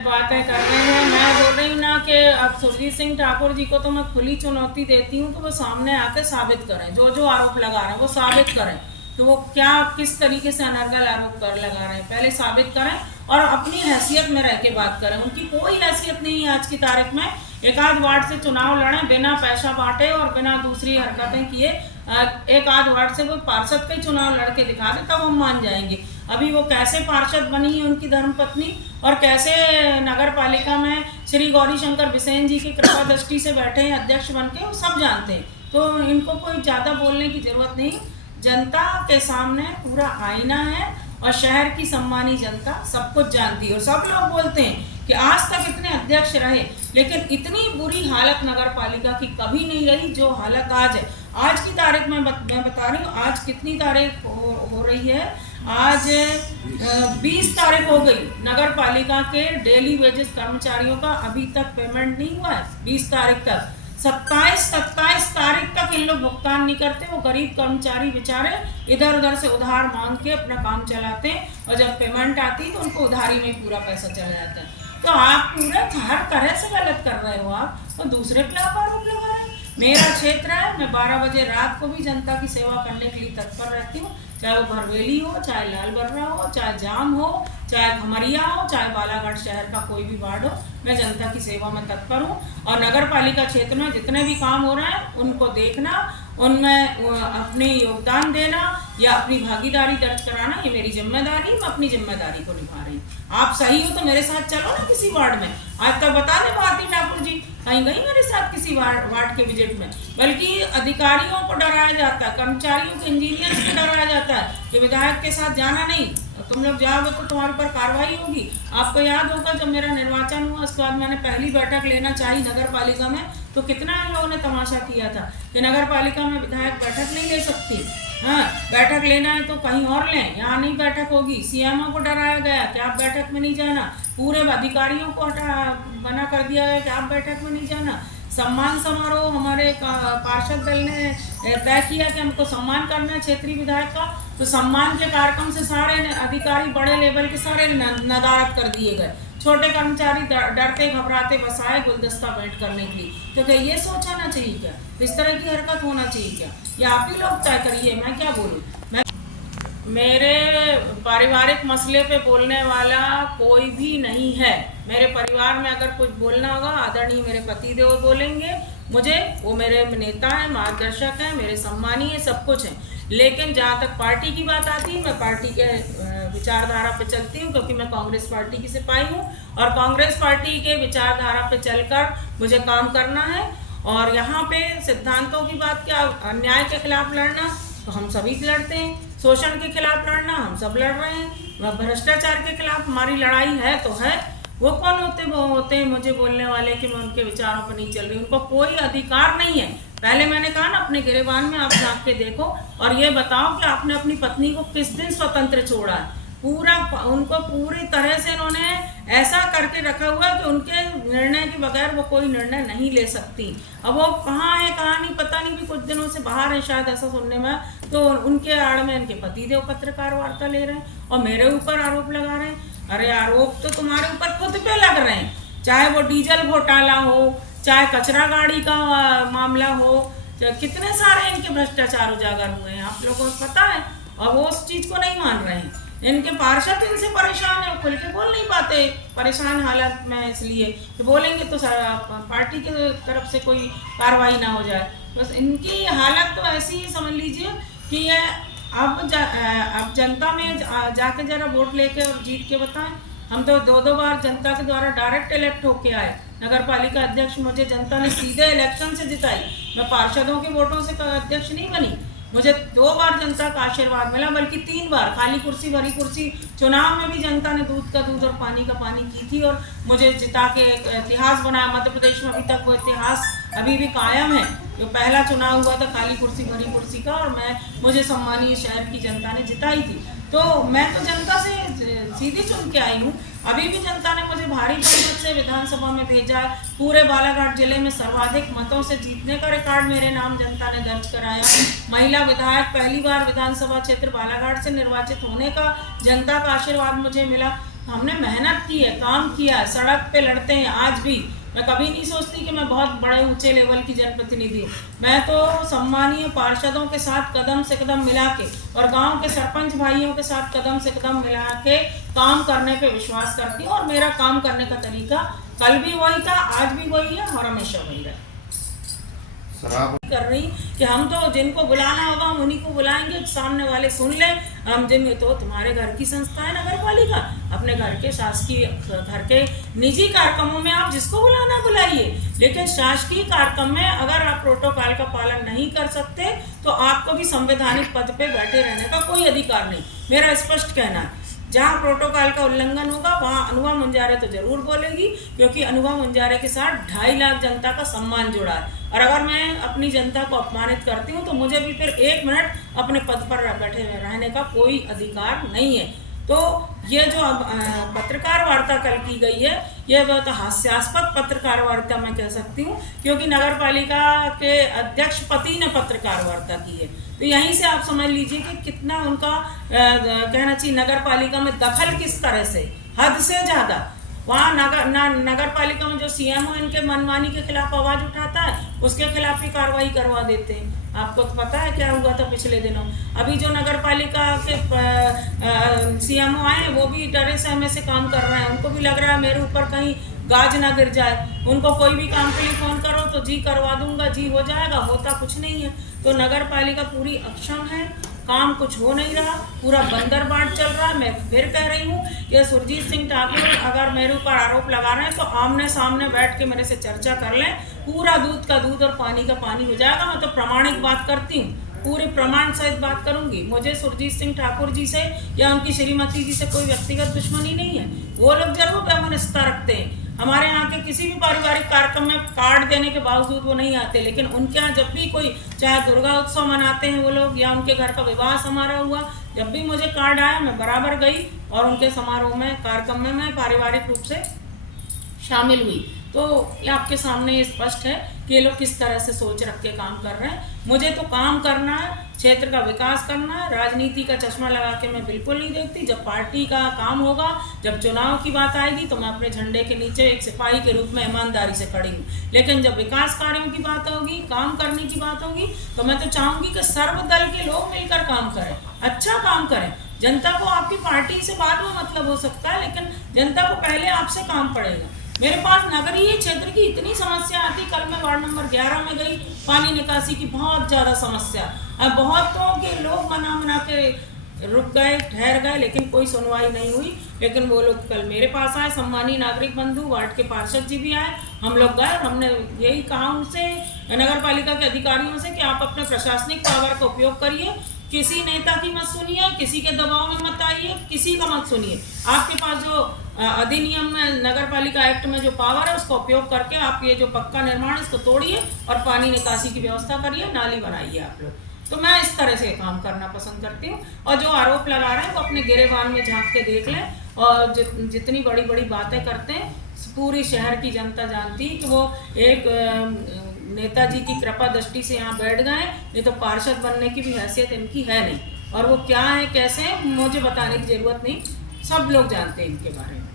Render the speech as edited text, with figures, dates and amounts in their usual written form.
बातें कर रहे हैं। मैं बोल रही हूँ ना कि अब सुरजीत सिंह ठाकुर जी को तो मैं खुली चुनौती देती हूँ कि वो सामने आके साबित करें, जो जो आरोप लगा रहे हैं वो साबित करें कि वो क्या किस तरीके से अनर्गल आरोप कर लगा रहे हैं। पहले साबित करें और अपनी हैसियत में रह के बात करें। उनकी कोई हैसियत नहीं है आज की तारीख में। एक आध वार्ड से चुनाव लड़ें बिना पैसा बांटे और बिना दूसरी हरकतें किए। एक आध वार्ड से वो पार्षद का ही चुनाव लड़के दिखा दे तब हम मान जाएंगे। अभी वो कैसे पार्षद बनी है उनकी धर्मपत्नी और कैसे नगर पालिका में श्री गौरी शंकर बिसेन जी की कृपा दृष्टि से बैठे हैं अध्यक्ष बन के, वो सब जानते हैं। तो इनको कोई ज़्यादा बोलने की जरूरत नहीं। जनता के सामने पूरा आईना है और शहर की सम्मानी जनता सब कुछ जानती है। और सब लोग बोलते हैं कि आज तक इतने अध्यक्ष रहे लेकिन इतनी बुरी हालत नगर पालिका की कभी नहीं रही जो हालत आज है। आज की तारीख में मैं बता रही हूँ, आज कितनी तारीख हो रही है, आज 20 तारीख हो गई। नगर पालिका के डेली वेजेस कर्मचारियों का अभी तक पेमेंट नहीं हुआ है। 20 तारीख तक 27 तारीख तक इन लोग भुगतान नहीं करते। वो गरीब कर्मचारी बेचारे इधर उधर से उधार मांग के अपना काम चलाते हैं और जब पेमेंट आती है तो उनको उधारी में पूरा पैसा चला जाता है। तो आप पूरे हर तरह से गलत कर रहे हो आप, और दूसरे पे आप आरोप लगा रहे हैं। मेरा क्षेत्र है, मैं 12 बजे रात को भी जनता की सेवा करने के लिए तत्पर रहती हूँ, चाहे वो भरवेली हो, चाहे लाल बर्रा हो, चाहे जाम हो, चाहे खमरिया हो, चाहे बालाघाट शहर का कोई भी वार्ड हो। मैं जनता की सेवा में तत्पर हूँ और नगर पालिका क्षेत्र में जितने भी काम हो रहे हैं उनको देखना, उनमें अपने योगदान देना या अपनी भागीदारी दर्ज कराना, ये मेरी जिम्मेदारी। मैं अपनी जिम्मेदारी को निभा रही हूँ। आप सही हो तो मेरे साथ चलो ना किसी वार्ड में। आज तक बता दें भारती ठाकुर जी कहीं गई मेरे साथ किसी वार्ड के विजिट में? बल्कि अधिकारियों को डराया जाता है, कर्मचारियों को, इंजीनियर्स को डराया जाता है कि विधायक के साथ जाना नहीं, तुम लोग जाओगे तो तुम्हारे ऊपर कार्रवाई होगी। आपको याद होगा जब मेरा निर्वाचन हुआ उसके बाद मैंने पहली बैठक लेना चाहिए नगर पालिका में, तो कितना इन लोगों ने तमाशा किया था कि नगर पालिका में विधायक बैठक नहीं ले सकती। हाँ, बैठक लेना है तो कहीं और लें, यहाँ नहीं बैठक होगी। सीएमओ को डराया गया कि आप बैठक में नहीं जाना। पूरे अधिकारियों को मना कर दिया गया कि आप बैठक में नहीं जाना। सम्मान समारोह हमारे पार्षद दल ने तय किया कि हमको सम्मान करना है क्षेत्रीय विधायक का, तो सम्मान के कार्यक्रम से सारे अधिकारी बड़े लेवल के सारे नदारद कर दिए गए। छोटे कर्मचारी डरते घबराते बसाए गुलदस्ता भेंट करने के लिए। तो क्या ये सोचना चाहिए क्या? इस तरह की हरकत होना चाहिए क्या? या आप ही लोग तय करिए, मैं क्या बोलूँ। मैं मेरे पारिवारिक मसले पे बोलने वाला कोई भी नहीं है। मेरे परिवार में अगर कुछ बोलना होगा आदरणीय मेरे पति देव बोलेंगे मुझे, वो मेरे नेता हैं, मार्गदर्शक हैं, मेरे सम्मानी है, सब कुछ है। लेकिन जहाँ तक पार्टी की बात आती है, मैं पार्टी के विचारधारा पे चलती हूँ क्योंकि मैं कांग्रेस पार्टी की सिपाही हूँ और कांग्रेस पार्टी के विचारधारा पे चलकर मुझे काम करना है। और यहाँ पे सिद्धांतों की बात क्या, अन्याय के खिलाफ लड़ना तो हम सभी लड़ते हैं, शोषण के खिलाफ लड़ना हम सब लड़ रहे हैं, भ्रष्टाचार के खिलाफ हमारी लड़ाई है तो है। वो कौन होते हैं मुझे बोलने वाले कि मैं उनके विचारों पर नहीं चल रही? उनको कोई अधिकार नहीं है। पहले मैंने कहा ना, अपने गिरेबान में आप झाँक के देखो और ये बताओ कि आपने अपनी पत्नी को किस दिन स्वतंत्र छोड़ा है। पूरा उनको पूरी तरह से इन्होंने ऐसा करके रखा हुआ है कि उनके निर्णय के बगैर वो कोई निर्णय नहीं ले सकती। अब वो कहाँ है कहाँ नहीं पता नहीं, भी कुछ दिनों से बाहर है शायद, ऐसा सुनने में। तो उनके आड़ में इनके पतिदेव पत्रकार वार्ता ले रहे हैं और मेरे ऊपर आरोप लगा रहे हैं। अरे आरोप तो तुम्हारे ऊपर खुद पे लग रहे हैं, चाहे वो डीजल घोटाला हो, चाहे कचरा गाड़ी का मामला हो, कितने सारे इनके भ्रष्टाचार उजागर हुए हैं, आप लोगों को पता है। और वो उस चीज़ को नहीं मान रहे हैं। इनके पार्षद इनसे परेशान है, खुल के बोल नहीं पाते, परेशान हालत में इसलिए कि बोलेंगे तो पार्टी की तरफ से कोई कार्रवाई ना हो जाए। बस इनकी हालत तो ऐसी ही समझ लीजिए कि ये अब जनता में जाके जरा वोट लेके और जीत के बताएं। हम तो 2-2 बार जनता के द्वारा डायरेक्ट इलेक्ट होके आए। नगर पालिका अध्यक्ष मुझे जनता ने सीधे इलेक्शन से जिताई, मैं पार्षदों के वोटों से अध्यक्ष नहीं बनी। मुझे 2 बार जनता का आशीर्वाद मिला, बल्कि 3 बार। खाली कुर्सी भरी कुर्सी चुनाव में भी जनता ने दूध का दूध और पानी का पानी की थी और मुझे जिता के एक इतिहास बनाया। मध्य प्रदेश में अभी तक वो इतिहास अभी भी कायम है। जो पहला चुनाव हुआ था खाली कुर्सी भरी कुर्सी का, और मुझे सम्मानीय शहर की जनता ने जिताई थी। तो मैं तो जनता से सीधी चुन के आई हूँ। अभी भी जनता ने मुझे भारी बहुमत से विधानसभा में भेजा। पूरे बालाघाट जिले में सर्वाधिक मतों से जीतने का रिकॉर्ड मेरे नाम जनता ने दर्ज कराया। महिला विधायक पहली बार विधानसभा क्षेत्र बालाघाट से निर्वाचित होने का जनता का आशीर्वाद मुझे मिला। हमने मेहनत की है, काम किया है, सड़क पे लड़ते हैं आज भी। मैं कभी नहीं सोचती कि मैं बहुत बड़े ऊंचे लेवल की जनप्रतिनिधि हूँ। मैं तो सम्मानीय पार्षदों के साथ कदम से कदम मिला के और गांव के सरपंच भाइयों के साथ कदम से कदम मिला के काम करने पे विश्वास करती हूँ। और मेरा काम करने का तरीका कल भी वही था, आज भी वही है और हमेशा वही रहा। कर रही कि हम तो जिनको बुलाना होगा हम उन्हीं को बुलाएंगे, सामने वाले सुन लें। हम जिन तो तुम्हारे घर की संस्था है नगर पालिका, अपने घर के शासकीय घर के निजी कार्यक्रमों में आप जिसको बुलाना बुलाइए, लेकिन शासकीय कार्यक्रम में अगर आप प्रोटोकॉल का पालन नहीं कर सकते तो आपको भी संवैधानिक पद पे बैठे रहने का कोई अधिकार नहीं। मेरा स्पष्ट कहना है, जहाँ प्रोटोकॉल का उल्लंघन होगा वहाँ अनुभव मुंजारे तो जरूर बोलेगी, क्योंकि अनुभव मुंजारे के साथ 2.5 लाख जनता का सम्मान जुड़ा है। और अगर मैं अपनी जनता को अपमानित करती हूँ तो मुझे भी फिर 1 मिनट अपने पद पर बैठे रहने का कोई अधिकार नहीं है। तो ये जो अब पत्रकार वार्ता कल की गई है, ये बहुत हास्यास्पद पत्रकार वार्ता मैं कह सकती हूँ, क्योंकि नगर पालिका के अध्यक्ष पति ने पत्रकार वार्ता की है। तो यहीं से आप समझ लीजिए कि कितना उनका कहना चाहिए नगर पालिका में दखल किस तरह से, हद से ज़्यादा। वहाँ नगर पालिका में जो सीएमओ इनके मनमानी के खिलाफ आवाज़ उठाता है, उसके खिलाफ ही कार्रवाई करवा देते हैं। आपको तो पता है क्या हुआ था पिछले दिनों। अभी जो नगर पालिका के सीएमओ आए हैं वो भी डरे सहमे से काम कर रहे हैं। उनको भी लग रहा है मेरे ऊपर कहीं गाज ना गिर जाए। उनको कोई भी काम के लिए फ़ोन करो तो जी करवा दूंगा, जी हो जाएगा, होता कुछ नहीं है। तो नगर पालिका पूरी अक्षम है, काम कुछ हो नहीं रहा, पूरा बंदरबाट चल रहा है। मैं फिर कह रही हूँ कि सुरजीत सिंह ठाकुर अगर मेरे ऊपर आरोप लगा रहे हैं तो आमने सामने बैठ के मेरे से चर्चा कर लें, पूरा दूध का दूध और पानी का पानी हो जाएगा। मैं तो प्रामाणिक बात करती हूँ, पूरे प्रमाण सहित बात करूंगी। मुझे सुरजीत सिंह ठाकुर जी से या उनकी श्रीमती जी से कोई व्यक्तिगत दुश्मनी नहीं है। वो लोग जरूर वैमनस्यता रखते हैं, हमारे यहाँ के किसी भी पारिवारिक कार्यक्रम में कार्ड देने के बावजूद वो नहीं आते, लेकिन उनके यहाँ जब भी कोई चाहे दुर्गा उत्सव मनाते हैं वो लोग, या उनके घर का विवाह समारोह हुआ, जब भी मुझे कार्ड आया मैं बराबर गई और उनके समारोह में कार्यक्रम में मैं पारिवारिक रूप से शामिल हुई। तो ये आपके सामने स्पष्ट है कि ये लोग किस तरह से सोच रख के काम कर रहे हैं। मुझे तो काम करना है, क्षेत्र का विकास करना है, राजनीति का चश्मा लगा के मैं बिल्कुल नहीं देखती। जब पार्टी का काम होगा, जब चुनाव की बात आएगी तो मैं अपने झंडे के नीचे एक सिपाही के रूप में ईमानदारी से खड़ी हूँ, लेकिन जब विकास कार्यों की बात होगी, काम करने की बात होगी, तो मैं तो चाहूँगी कि सर्वदल के लोग मिलकर काम करें, अच्छा काम करें। जनता को आपकी पार्टी से बाद में मतलब हो सकता है, लेकिन जनता को पहले आपसे काम पड़ेगा। मेरे पास नगरीय क्षेत्र की इतनी समस्या आती, कल मैं वार्ड नंबर 11 में गई, पानी निकासी की बहुत ज़्यादा समस्या। अब बहुतों के लोग मना के रुक गए, ठहर गए, लेकिन कोई सुनवाई नहीं हुई। लेकिन वो लोग कल मेरे पास आए, सम्मानीय नागरिक बंधु, वार्ड के पार्षद जी भी आए, हम लोग गए। हमने यही कहा उनसे, नगर पालिका के अधिकारियों से, कि आप अपने प्रशासनिक पावर का उपयोग करिए, किसी नेता की मत सुनिए, किसी के दबाव में मत आइए, किसी का मत सुनिए। आपके पास जो अधिनियम में, नगर पालिका एक्ट में जो पावर है उसका उपयोग करके आप ये जो पक्का निर्माण इसको तोड़िए और पानी निकासी की व्यवस्था करिए, नाली बनाइए आप लोग। तो मैं इस तरह से काम करना पसंद करती हूँ। और जो आरोप लगा रहे हैं वो अपने गिरेबान में झांक के देख लें, और जितनी बड़ी बड़ी बातें करते हैं, पूरी शहर की जनता जानती है कि वो एक नेताजी की कृपा दृष्टि से यहाँ बैठ गए, नहीं तो पार्षद बनने की भी हैसियत इनकी है नहीं। और वो क्या है, कैसे हैं, मुझे बताने की जरूरत नहीं, सब लोग जानते हैं इनके बारे में।